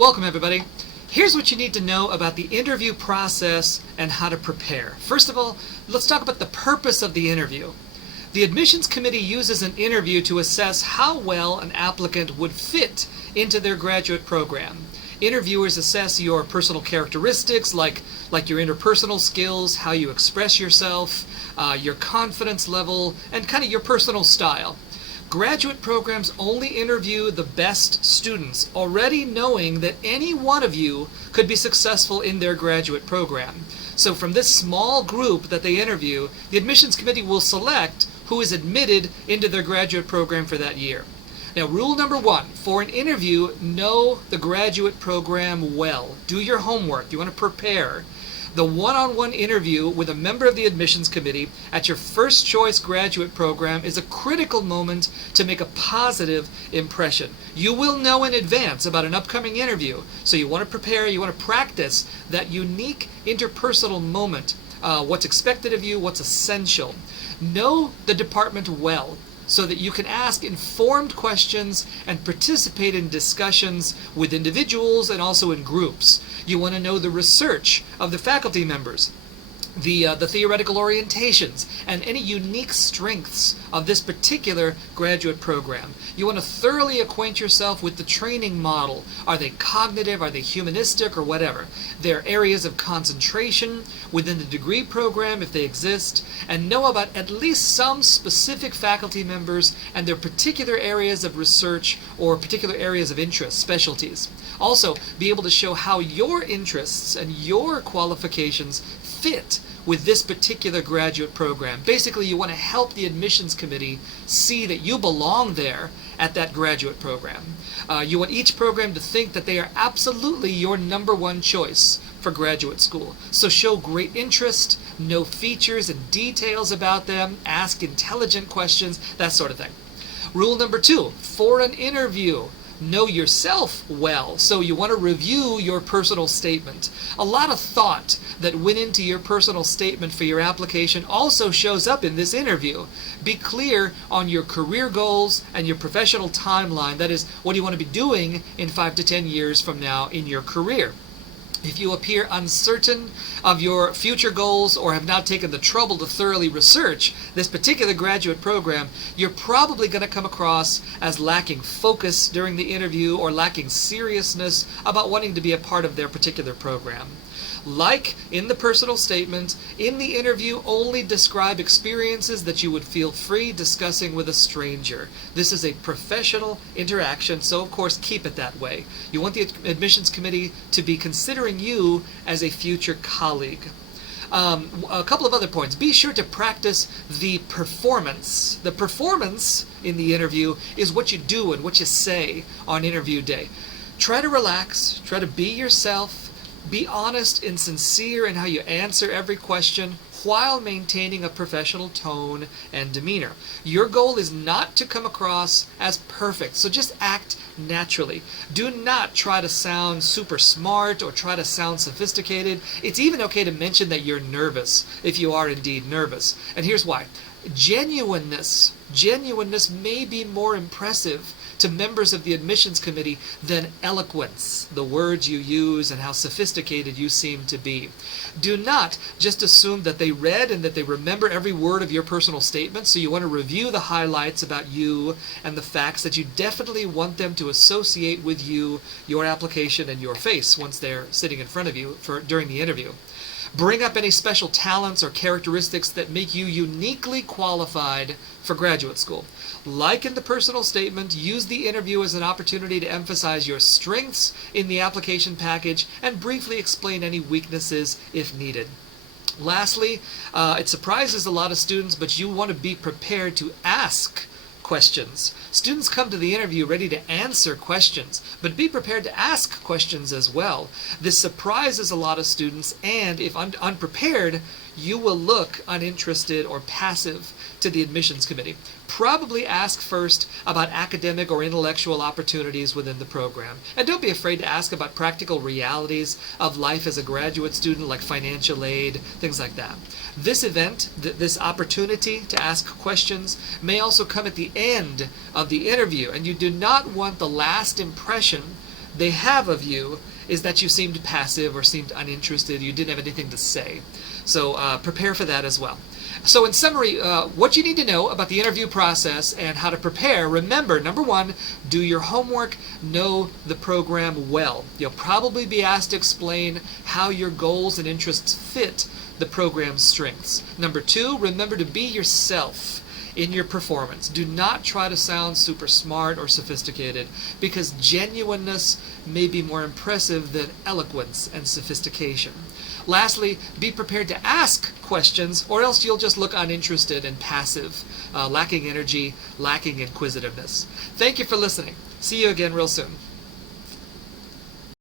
Welcome everybody. Here's what you need to know about the interview process and how to prepare. First of all, let's talk about the purpose of the interview. The admissions committee uses an interview to assess how well an applicant would fit into their graduate program. Interviewers assess your personal characteristics like your interpersonal skills, how you express yourself, your confidence level, and kind of your personal style. Graduate programs only interview the best students, already knowing that any one of you could be successful in their graduate program. So from this small group that they interview, the admissions committee will select who is admitted into their graduate program for that year. Now, rule number one, for an interview, know the graduate program well. Do your homework. You want to prepare. The one-on-one interview with a member of the admissions committee at your first choice graduate program is a critical moment to make a positive impression. You will know in advance about an upcoming interview, so you want to prepare, you want to practice that unique interpersonal moment, what's expected of you, what's essential. Know the department well, so that you can ask informed questions and participate in discussions with individuals and also in groups. You want to know the research of the faculty members, the theoretical orientations, and any unique strengths of this particular graduate program. You want to thoroughly acquaint yourself with the training model. Are they cognitive? Are they humanistic? Or whatever. Their areas of concentration within the degree program, if they exist, and know about at least some specific faculty members and their particular areas of research or particular areas of interest, specialties. Also, be able to show how your interests and your qualifications fit with this particular graduate program. Basically, you want to help the admissions committee see that you belong there at that graduate program. You want each program to think that they are absolutely your number one choice for graduate school. So show great interest, know features and details about them, ask intelligent questions, that sort of thing. Rule number two, for an interview, know yourself well, so you want to review your personal statement. A lot of thought that went into your personal statement for your application also shows up in this interview. Be clear on your career goals and your professional timeline. That is, what do you want to be doing in 5 to 10 years from now in your career? If you appear uncertain of your future goals or have not taken the trouble to thoroughly research this particular graduate program, you're probably going to come across as lacking focus during the interview or lacking seriousness about wanting to be a part of their particular program. Like in the personal statement, in the interview only describe experiences that you would feel free discussing with a stranger. This is a professional interaction, so of course keep it that way. You want the admissions committee to be considering you as a future colleague. A couple of other points. Be sure to practice the performance. The performance in the interview is what you do and what you say on interview day. Try to relax, try to be yourself, be honest and sincere in how you answer every question while maintaining a professional tone and demeanor. Your goal is not to come across as perfect, so just act naturally. Do not try to sound super smart or try to sound sophisticated. It's even okay to mention that you're nervous if you are indeed nervous. And here's why. Genuineness may be more impressive to members of the admissions committee than eloquence, the words you use and how sophisticated you seem to be. Do not just assume that they read and that they remember every word of your personal statement, so you want to review the highlights about you and the facts that you definitely want them to associate with you, your application, and your face once they're sitting in front of you during the interview. Bring up any special talents or characteristics that make you uniquely qualified for graduate school. Like in the personal statement, use the interview as an opportunity to emphasize your strengths in the application package and briefly explain any weaknesses if needed. Lastly, it surprises a lot of students, but you want to be prepared to ask questions. Students come to the interview ready to answer questions, but be prepared to ask questions as well. This surprises a lot of students, and if unprepared, you will look uninterested or passive to the admissions committee. Probably ask first about academic or intellectual opportunities within the program. And don't be afraid to ask about practical realities of life as a graduate student, like financial aid, things like that. This event, this opportunity to ask questions, may also come at the end of the interview, and you do not want the last impression they have of you is that you seemed passive or seemed uninterested, you didn't have anything to say. So prepare for that as well. So in summary, what you need to know about the interview process and how to prepare, remember, number one, do your homework, know the program well. You'll probably be asked to explain how your goals and interests fit the program's strengths. Number two, remember to be yourself in your performance. Do not try to sound super smart or sophisticated, because genuineness may be more impressive than eloquence and sophistication. Lastly, be prepared to ask questions, or else you'll just look uninterested and passive, lacking energy, lacking inquisitiveness. Thank you for listening. See you again real soon.